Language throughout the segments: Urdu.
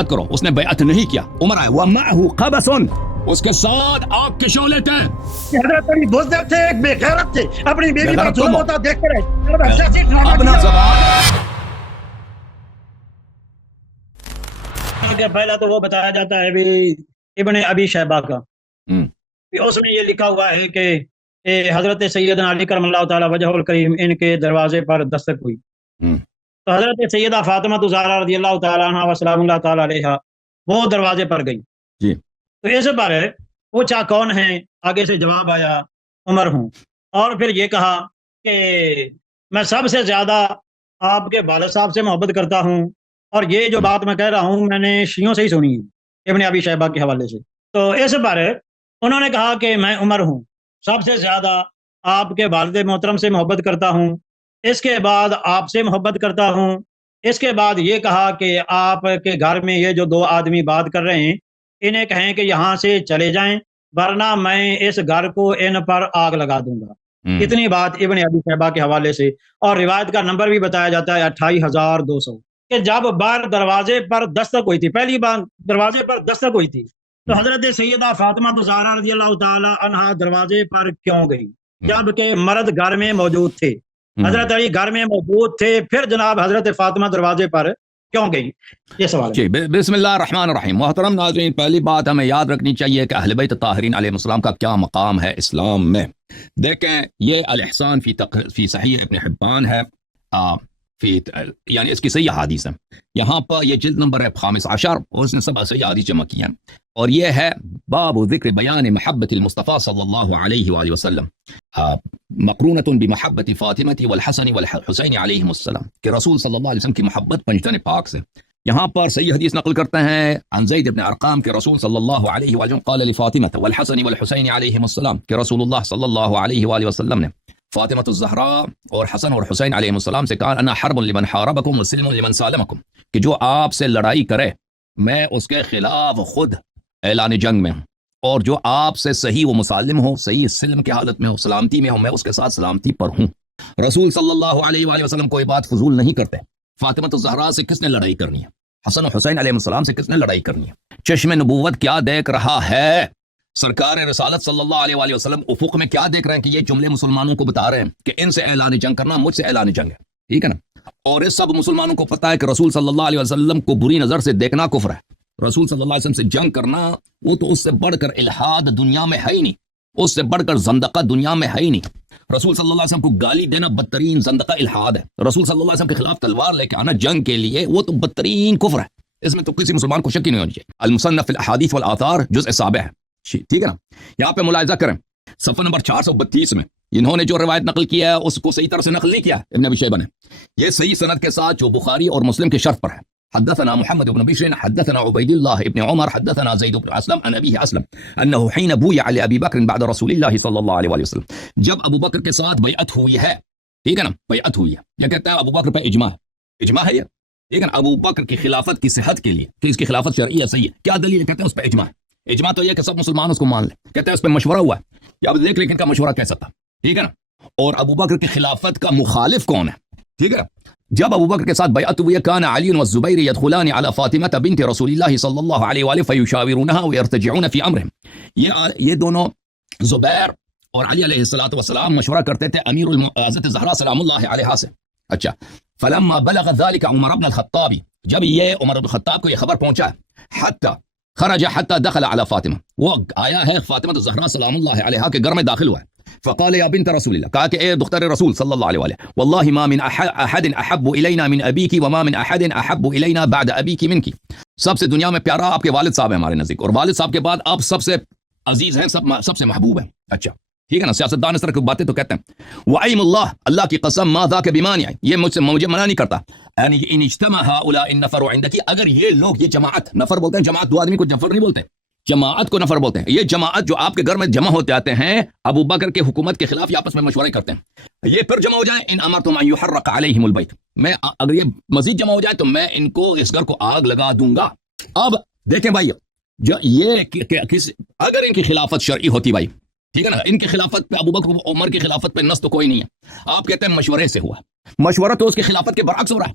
بیعت کرو، اس نے بیعت نہیں کیا. عمر آئے وَمَعَهُ قَبَسٌ، اس کے ساتھ آگ کے شعلے تھے. حضرت علی بزدل تھے، ایک بے غیرت تھے، اپنی بیوی کا ظلم ہوتا دیکھتے رہے. اپنا زبان پہلا تو وہ بتایا جاتا ہے بھی ابن ابی شیبہ کا، اس میں یہ لکھا ہوا ہے کہ حضرت سیدنا علی کرم اللہ تعالی وجہ الکریم ان کے دروازے پر دستک ہوئی. تو حضرت سیدہ فاطمہ الزہرا رضی اللہ تعالیٰ عنہ وسلام اللہ تعالیٰ علیہ وہ دروازے پر گئی. تو اس پر پوچھا کون ہے، آگے سے جواب آیا عمر ہوں، اور پھر یہ کہا کہ میں سب سے زیادہ آپ کے والد صاحب سے محبت کرتا ہوں، اور یہ جو بات میں کہہ رہا ہوں میں نے شیعوں سے ہی سنی ہے، ابن ابی شیبہ کے حوالے سے. تو اس پر انہوں نے کہا کہ میں عمر ہوں، سب سے زیادہ آپ کے والد محترم سے محبت کرتا ہوں، اس کے بعد آپ سے محبت کرتا ہوں. اس کے بعد یہ کہا کہ آپ کے گھر میں یہ جو دو آدمی بات کر رہے ہیں انہیں کہیں کہ یہاں سے چلے جائیں ورنہ میں اس گھر کو ان پر آگ لگا دوں گا. اتنی بات ابن ابی شیبہ کے حوالے سے، اور روایت کا نمبر بھی بتایا جاتا ہے 28,200 کہ جب بار دروازے پر دستک ہوئی تھی، پہلی بار دروازے پر دستک ہوئی تھی تو حضرت سیدہ فاطمہ الزہرا رضی اللہ تعالی عنہا دروازے پر کیوں گئی؟ جبکہ مرد گھر میں موجود تھے، حضرت علی گھر میں موجود تھے، پھر جناب حضرت فاطمہ دروازے پر کیوں گئی؟ یہ سوال ہے. بسم اللہ الرحمن الرحیم. محترم ناظرین، پہلی بات ہمیں یاد رکھنی چاہیے کہ اہل بیت طاہرین علیہ السلام کا کیا مقام ہے اسلام میں. دیکھیں یہ الاحسان فی صحیح ابن حبان ہے، یعنی اس کی صحیح حدیث ہے. یہاں پر یہ جلد نمبر ہے 15 اور اس نے سب صحیح حدیث جمع کی ہیں، اور یہ ہے باب ذکر بیان محبت المصطفیٰ صلی اللہ علیہ وآلہ وسلم مقرونۃ بمحبت فاطمہ والحسن والحسین علیہم السلام، کہ رسول صلی اللہ علیہ وسلم کی محبت پنجتن پاک سے. یہاں پر صحیح حدیث نقل کرتے ہیں عن زید بن ارقام کہ رسول صلی اللہ علیہ وآلہ وسلم قال لفاطمہ والحسن والحسین علیہم السلام، کہ رسول اللہ صلی اللہ علیہ وآلہ وسلم نے فاطمہ الزہراء اور حسن اور حسین علیہ السلام سے کہا انا حرب لمن حاربکم وسلم لمن سالمکم، کہ جو آپ سے لڑائی کرے میں اس کے خلاف خود اعلان جنگ میں ہوں، اور جو آپ سے صحیح و مسالم ہو، صحیح سلم کی حالت میں ہو، سلامتی میں ہو، میں اس کے ساتھ سلامتی پر ہوں. رسول صلی اللہ علیہ وآلہ وسلم کوئی بات فضول نہیں کرتے. فاطمہ الزہراء سے کس نے لڑائی کرنی ہے؟ حسن و حسین علیہ السلام سے کس نے لڑائی کرنی ہے؟ چشم نبوت کیا دیکھ رہا ہے؟ سرکار رسالت صلی اللہ علیہ وآلہ وسلم افق میں کیا دیکھ رہے ہیں کہ یہ جملے مسلمانوں کو بتا رہے ہیں کہ ان سے اعلان جنگ کرنا مجھ سے اعلان جنگ ہے. ٹھیک ہے نا؟ اور اس سب مسلمانوں کو پتا ہے کہ رسول صلی اللہ علیہ وسلم کو بری نظر سے دیکھنا کفر ہے. رسول صلی اللہ علیہ وسلم سے جنگ کرنا وہ تو اس سے بڑھ کر الحاد دنیا میں ہے ہی نہیں، اس سے بڑھ کر زندقہ دنیا میں ہے ہی نہیں. رسول صلی اللہ علیہ وسلم کو گالی دینا بدترین زندقہ الحاد ہے. رسول صلی اللہ علیہ وسلم کے خلاف تلوار لے کے آنا جنگ کے لیے وہ تو بدترین کفر ہے. اس میں تو کسی مسلمان کو شک ہی نہیں ہونی چاہیے. المصنف فی الاحادیث والآثار جزء 7 ہے. ٹھیک ہے نا؟ یہاں پہ ملاحظہ کریں صفحہ نمبر 432 میں انہوں نے جو روایت نقل کیا ہے اس کو صحیح طرح سے نقل نہیں کیا ابن ابی شیبہ نے. یہ صحیح سند کے ساتھ جو بخاری اور مسلم کے شرط پر ہے. حدثنا محمد بن بشر حدثنا عبید اللہ ابن عمر حدثنا زید بن اسلم عن ابیہ اسلم انه حين بویع لابی بکر بعد رسول اللہ صلی اللہ علیہ وآلہ وسلم، جب ابو بکر کے ساتھ بیعت ہوئی ہے، ٹھیک ہے نا، بیعت ہوئی ہے، یہ کہتا ہے ابو بکر پہ اجماع ہے، اجماع ہے یہ، ٹھیک ہے نا، ابو بکر کی خلافت کی صحت کے لیے کہ اس کی خلافت شرعی ہے، صحیح ہے، کیا دلیل کہتے ہیں اس پہ اجماع ہے. اجماع تو یہ کہ سب مسلمان اس کو مان لیں، کہتے ہیں اس پہ مشورہ ہوا ہے، یا اب دیکھ لیکن کا مشورہ کیسا تھا، ٹھیک ہے نا. اور ابو بکر کی خلافت کا مخالف کون ہے؟ ٹھیک ہے، جب ابو بکر کے ساتھ بیعت ہوئی کان علی والزبیر يدخلان على فاطمہ بنت رسول اللہ صلی اللہ علیہ وآلہ فیشاورونها ويرتجعون فی امرهم، یہ دونوں زبیر اور علی علیہ الصلوۃ والسلام مشورہ کرتے تھے امیر حضرت زہرا سلام اللہ علیہا سے. اچھا، فلما بلغ ذلك عمر بن الخطاب، جب یہ عمر بن الخطاب کو یہ خبر پہنچا حتی خرج حتی دخل على فاطمہ، وہ آیا ہے فاطمہ الزہرا سلام اللہ علیہا کے گھر میں داخل ہوا ہے. فقال یا بنت رسول اللہ، کہا کہ اے دختر رسول صلی اللہ علیہ وآلہ، واللہ ما من احد احب الینا من ابیک وما من احد احب الینا بعد ابیک منک، سب سے دنیا میں پیارا آپ کے والد صاحب ہیں ہمارے نزدیک، اور والد صاحب کے بعد آپ سب سے عزیز ہیں، سب سے محبوب ہیں. اچھا ٹھیک ہے نا، سیاستدان اس طرح کی باتیں تو کہتے ہیں. وَأَيْمُ اللَّهِ، اللہ کی قسم، ما ذاک بمانع، یہ مجھے منع نہیں کرتا. یعنی ان اجتمع هؤلاء النفر عندك، اگر یہ لوگ، یہ جماعت، نفر بولتے ہیں جماعت، دو آدمی کو نفر نہیں بولتے، جماعت کو نفر بولتے ہیں. یہ جماعت جو آپ کے گھر میں جمع ہوتے آتے ہیں ابو بکر کے حکومت کے خلاف، یہ آپس میں مشورے کرتے ہیں، یہ پھر جمع ہو جائیں، ان امرتم ان يحرق عليهم البيت، میں اگر یہ مزید جمع ہو جائے تو میں ان کو اس گھر کو آگ لگا دوں گا. اب دیکھیں بھائی، جو یہ اگر ان کی خلافت شرعی ہوتی بھائی، ٹھیک ہے نا، ان کی خلافت پہ، ابو بکر عمر کی خلافت پہ نص تو کوئی نہیں ہے. آپ کہتے ہیں مشورے سے ہوا، مشورہ تو اس کی خلافت کے برعکس ہو رہا ہے.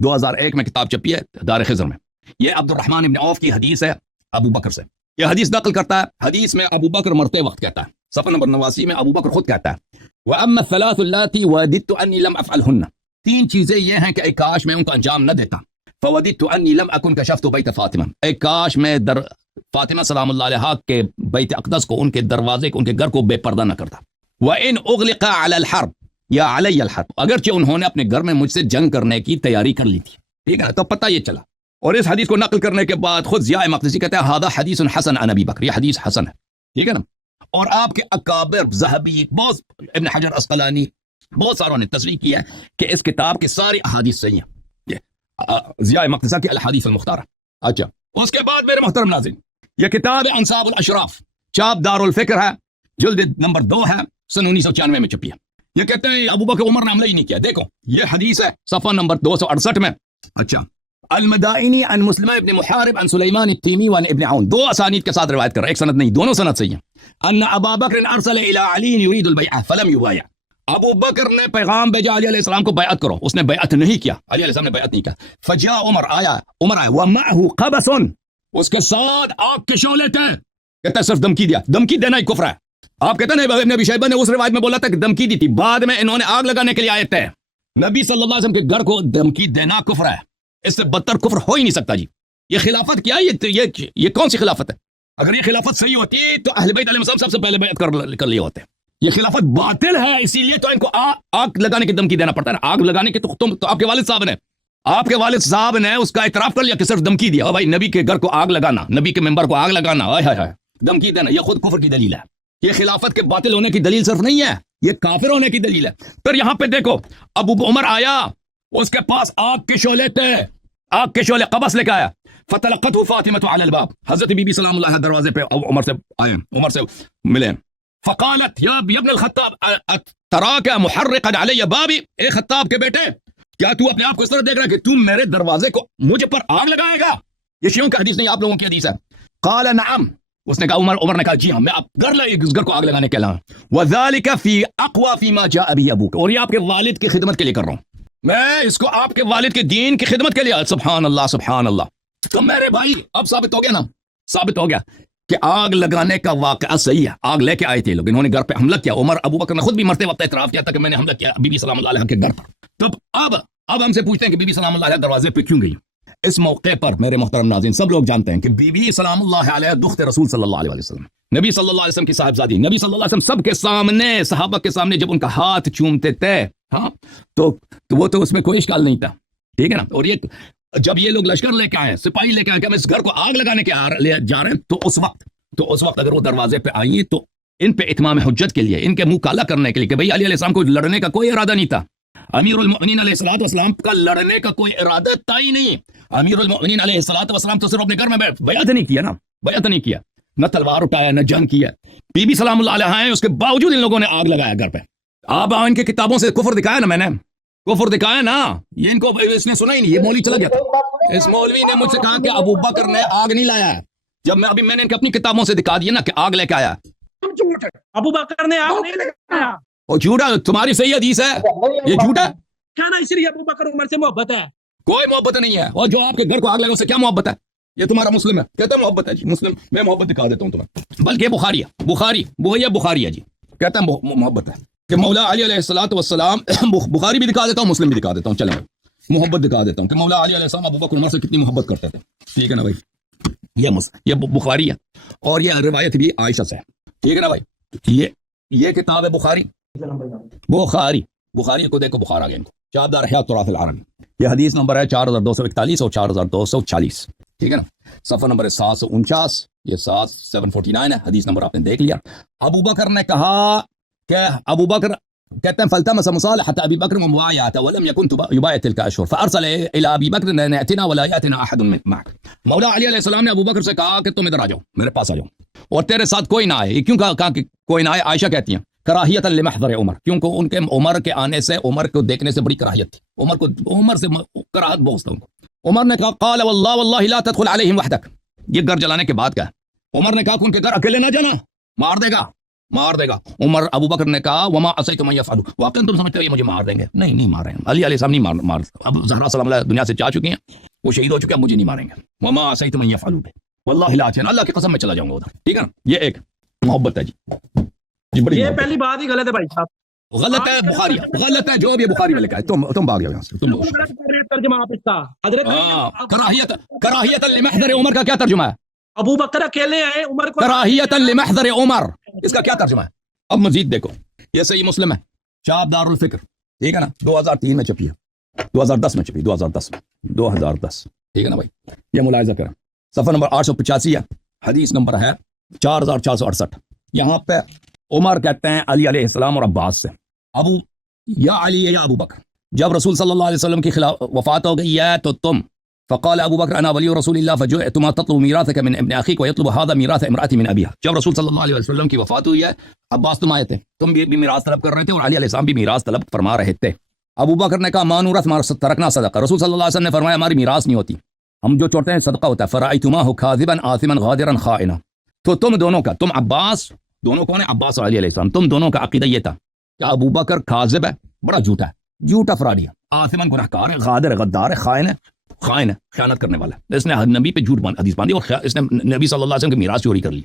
2001 میں کتاب چھپی ہے دار خضر میں. یہ عبد الرحمن ابن عوف کی حدیث ہے ابو بکر سے. یہ حدیث نقل کرتا ہے. حدیث میں ابو بکر مرتے وقت کہتا ہے, صفحہ نمبر 89 میں ابو بکر خود کہتا ہے وَأَمَّا الثَّلَاثُ اللَّاتِي وَدِدتُّ أَنِّي لَمْ أَفْعَلْهُنَّ, 3 چیزیں یہ ہیں کہ اے کاش میں ان کا انجام نہ دیتا. فَوَدِدتُّ أَنِّي لَمْ أَكُنْ كَشَفْتُ بَيْتَ فاطمہ, اے کاش میں فاطمہ سلام اللہ علیہا کے بیت اقدس کو, ان کے دروازے کو, ان کے گھر کو بے پردہ نہ کرتا. وَإِنْ أُغْلِقَ عَلَى الْحَرْبِ یا عَلَيَّ الْحَرْبِ, اگرچہ انہوں نے اپنے گھر میں مجھ سے جنگ کرنے کی تیاری کر لی تھی. ٹھیک ہے, تو پتہ یہ چلا. اور اس حدیث کو نقل کرنے کے بعد خود ضیاء مقدسی کہتے ہیں هذا حدیث حسن عن ابی بکر, یہ حدیث حسن ہے. ٹھیک ہے نا. اور آپ کے اکابر ذہبی, بہت ابن حجر عسقلانی, بہت ساروں نے تصریح کی ہے کہ اس کتاب کی ساری احادیث صحیح ہیں. یہ ضیاء مقدسی کی الحدیث المختارہ. اچھا, اس کے بعد میرے محترم ناظرین, یہ کتاب انصاب الاشراف, چاپ دار الفکر ہے, جلد نمبر 2 ہے, سن 1996 میں چھپی ہے. یہ کہتے ہیں ابو بکر عمر نے حملہ ہی نہیں کیا. دیکھو یہ حدیث ہے صفحہ نمبر 268 میں. اچھا, المدائنی عن مسلمہ ابن محارب عن سلیمان التیمی وعن ابن عون, 2 اسانید کے ساتھ روایت کر رہا ہے, ایک سند نہیں, دونوں سند صحیح ہیں. ان ابا بکر ارسل الى علی یرید البیعہ فلم یبایع, ابو بکر نے پیغام بھیجا علی علیہ السلام کو بیعت کرو, اس نے بیعت نہیں کیا, علی علیہ السلام نے بیعت نہیں کیا. فجاء عمر آیا ومعه قبس, اس کے ساتھ آگ کے شعلے تھے. کہتا ہے صرف دھمکی دیا, دھمکی دینا ہی کفر ہے. آپ کہتے ہیں ابن ابی شیبہ نے اس روایت میں بولا تھا کہ دھمکی دی تھی, بعد میں انہوں نے آگ لگانے کے لیے آئے تھے. نبی صلی اللہ علیہ وسلم کے گھر کو دھمکی دینا کفر ہے, اس سے بدتر کفر ہو ہی نہیں سکتا. جی یہ خلافت کیا ہے, یہ کون سی خلافت ہے؟ اگر یہ خلافت صحیح ہوتی تو اہل بیت علیہ السلام سب سے پہلے بیعت کر لیے ہوتے. یہ خلافت باطل ہے, اسی لیے تو ان کو آگ لگانے کی دھمکی دینا پڑتا ہے. آگ لگانے کی تو آپ کے والد صاحب نے, اس کا اعتراف کر لیا کہ صرف دھمکی دیا. بھائی نبی کے گھر کو آگ لگانا, نبی کے ممبر کو آگ لگانا, دھمکی دینا, یہ خود کفر کی دلیل ہے. یہ خلافت کے باطل ہونے کی دلیل صرف نہیں ہے, یہ کافر ہونے کی دلیل ہے. پھر یہاں پہ دیکھو, ابو عمر آیا, اس کے پاس آگ کے شعلے تھے, آگ کے شعلے قبس لے کے آیا. فتلقته فاطمہ علی الباب, حضرت بی بی سلام اللہ دروازے پہ عمر سے آئے, عمر سے ملے. فقالت یا ابن الخطاب تراک محرقا علی بابی, اے خطاب کے بیٹے, کیا تو اپنے آپ کو اس طرح دیکھ رہا ہے کہ تم میرے دروازے کو, مجھے پر آگ لگائے گا؟ یہ شیعوں کی حدیث نہیں, آپ لوگوں کی حدیث ہے. قال نعم, اس نے کہا, عمر نے کہا جی ہاں, میں آپ گھر کو آگ لگانے کے لاؤں. وذالک فی اقوا فیما جاء به ابوک, اور یہ آپ کے والد کی خدمت کے لیے کر رہا ہوں, میں اس کو آپ کے والد کے دین کی خدمت کے لیے. سبحان اللہ سبحان اللہ. تو میرے بھائی اب ثابت ہو گیا نا, ثابت ہو گیا کہ آگ لگانے کا واقعہ صحیح ہے. آگ لے کے آئے تھے لوگ, انہوں نے گھر پہ حملہ کیا. ابو بکر نے خود بھی مرتے وقت اعتراف کیا تھا کہ میں نے حملہ کیا بی بی سلام اللہ علیہ کے گھر پر. تب اب ہم سے پوچھتے ہیں کہ بی بی سلام اللہ علیہ دروازے پہ کیوں گئی؟ اس موقع پر میرے محترم ناظرین, سب لوگ جانتے ہیں کہ بی بی سلام اللہ علیہ دختر رسول صلی اللہ علیہ وسلم, نبی صلی اللہ علیہ وسلم کی صاحبزادی, نبی صلی اللہ علیہ وسلم سب کے سامنے, صحابہ کے سامنے جب ان کا ہاتھ چومتے تھے, ہاں, تو وہ تو اس میں کوئی اشکال نہیں تھا. ٹھیک ہے نا. اور یہ جب یہ لوگ لشکر لے کے آئے, سپاہی لے کے آئے کہ ہم اس گھر کو آگ لگانے کے لے جا رہے ہیں, تو اس وقت اگر وہ دروازے پہ آئی تو ان پہ اتمام حجت کے لیے, ان کے منہ کالا کرنے کے لیے کہ بھئی علی علیہ السلام کو لڑنے کا کوئی ارادہ نہیں تھا. امیر المؤمنین علیہ الصلوۃ والسلام کا لڑنے کا کوئی ارادہ تھا ہی نہیں. امیر المؤمنین علیہ الصلوۃ والسلام تو صرف اپنے گھر میں بیعت نہیں کیا نا, بیعت نہیں کیا, نہ تلوار اٹھایا, نہ جنگ کیا. بی بی سلام اللہ علیہ ہیں, اس کے باوجود ان لوگوں نے آگ لگایا گھر پہ. آپ ان کے کتابوں سے کفر دکھایا نا, میں نے کفر دکھایا نا. یہ ان کو اس نے سنا ہی نہیں, یہ مولوی چلا گیا تھا. اس مولوی نے مجھ سے کہا کہ ابو بکر نے آگ نہیں لایا, جب میں نے ان کے اپنی کتابوں سے دکھا دیا نا کہ آگ لے کے آیا. ابو بکر نے آگ نہیں لگایا. اور جھوٹا, تمہاری صحیح حدیث ہے, یہ جھوٹا کہنا اس لیے ابو بکر عمر سے محبت ہے. کوئی محبت نہیں ہے. اور جو آپ کے گھر کو آگ لگا اس سے کیا محبت ہے؟ یہ تمہارا مسلم ہے, کہتا ہے محبت ہے. جی مسلم, میں محبت دکھا دیتا ہوں تمہیں, بلکہ بخاری ہے, بخاری ہے جی, کہتا ہے محبت ہے کہ مولا علی علیہ الصلوۃ والسلام, بخاری بھی دکھا دیتا ہوں, مسلم بھی دکھا دیتا ہوں, چلیں محبت دکھا دیتا ہوں کہ مولا علی علیہ السلام ابو بکر عمر سے کتنی محبت کرتے تھے. ٹھیک ہے نا بھائی, یہ بخاری ہے, اور یہ روایت بھی عائشہ سے ہے. ٹھیک ہے نا بھائی, یہ کتاب ہے بخاری کو دیکھو, بخار آ گیا ان کو, چادر حیات تراث العربی. یہ حدیث نمبر ہے 4241 اور 4240. ٹھیک ہے نا. صفحہ نمبر 749, یہ 749 ہے. حدیث نمبر آپ نے دیکھ لیا. ابو بکر نے کہا کہ ابو بکر کہتے ہیں فالتمس مصالحة ابي بكر ومبايعته ولم يكن يبايع تلك الاشهر فارسل الى ابي بكر ان ياتنا ولا ياتنا احد معك. مولا علی علیہ السلام نے ابو بکر سے کہا کہ تم ادھر آ جاؤ, میرے پاس آ جاؤ, اور تیرے ساتھ کوئی نہ آئے. کیوں کہا کہ کوئی نہ آئے؟ عائشہ کہتی ہیں کراہیت لمحضر عمر, کیونکہ ان کے عمر کے آنے سے, عمر کو دیکھنے سے بڑی کراہیت تھی. عمر سے کراہت بہت تھا ان کو. عمر نے کہا قال والله لا تدخل عليهم وحدك. یہ گھر جلانے کے بعد کہا, عمر نے کہا کہ ان کے گھر اکیلے نہ جانا, مار دے گا. مار دے گا. عمر ابو بکر نے کہا وما عصیتم ان یفعلوا، واقعا تم سمجھتے ہو یہ مجھے مار دیں گے؟ نہیں مار رہے ہیں. علی علیہ السلام نہیں مار اب زہرا سلام اللہ دنیا سے جا چکی ہیں، وہ شہید ہو چکے ہیں، مجھے نہیں ماریں گے. وما عصیتم ان یفعلوا واللہ لا اچھا، اللہ کی قسم میں چلا جاؤں گا ادھر. ٹھیک ہے نا، یہ ایک محبت ہے جی بڑی یہ پہلی بات ہی غلط ہے بھائی صاحب، غلط ہے. بخاری غلط ہے جو بھی بخاری میں لکھا ہے. تم بھاگ جاؤ یہاں سے. تم ترجمہ آپ اس کا حضرت کراہیت لمحضر عمر کا کیا ترجمہ ہے؟ ابو بکر اکیلے ہیں، عمر کو کراہیت لمحضر عمر، اس کا کیا ترجمہ ہے؟ اب مزید دیکھو، یہ صحیح مسلم ہے، شاب دار الفکر، ٹھیک ہے نا، 2003 میں چھپی ہے، 2010 میں چھپی، 2010 ٹھیک ہے نا بھائی. یہ ملاحظہ کریں، صفحہ نمبر 885 ہے، حدیث نمبر ہے 4468. یہاں پہ عمر کہتے ہیں علی علیہ السلام اور عباس سے، ابو یا علی یا ابو بکر، جب رسول صلی اللہ علیہ وسلم کی وفات ہو گئی ہے تو تم، فقال ابو بکر انا ولی رسول اللہ فجئتما تطلب میراثک من ابن اخیک ويطلب هذا میراث امرأتی من ابیها. جب رسول صلی اللہ علیہ وسلم کی وفات ہوئی ہے، عباس تم آئے تھے، تم بھی میراث طلب کر رہے تھے اور علی علیہ السلام بھی میراث طلب فرما رہے تھے. ابو بکر نے کہا ما نورث ما ترکنا صدقہ، رسول صلی اللہ علیہ وسلم نے فرمایا ہماری میراث نہیں ہوتی، ہم جو چھوڑتے ہیں صدقہ ہوتا ہے. فرأیتماہ کاذبا آثما غادرا خائنا، تو تم دونوں کا، تم عباس، دونوں کون ہیں؟ عباس اور علی علیہ السلام، تم دونوں کا عقیدہ یہ تھا کہ ابو بکر کاذب ہے، بڑا جھوٹا ہے، جھوٹا فرادی ہے، آثما گنہگار ہے، غادر ہے، غدار ہے، خائن ہے، خیانت کرنے والا ہے، اس نے نبی پہ جھوٹ حدیث باندھی اور اس نے نبی صلی اللہ علیہ وسلم کی میراث چوری کر لی.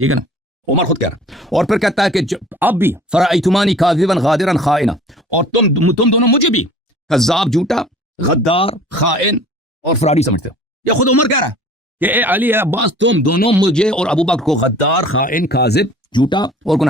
ٹھیک ہے نا، عمر خود کہہ رہا. اور پھر کہتا ہے کہ اب بھی فرأیتمانی کاذبا غادرا خائنا، اور تم دونوں مجھے بھی کذاب، جھوٹا، غدار، خائن اور فرادی سمجھتے ہو. یہ خود عمر کہہ رہا ہے کہ اے علی عباس، تم دونوں مجھے اور ابو بکر کو غدار، خائن، کاذب، جھوٹا اور گناہ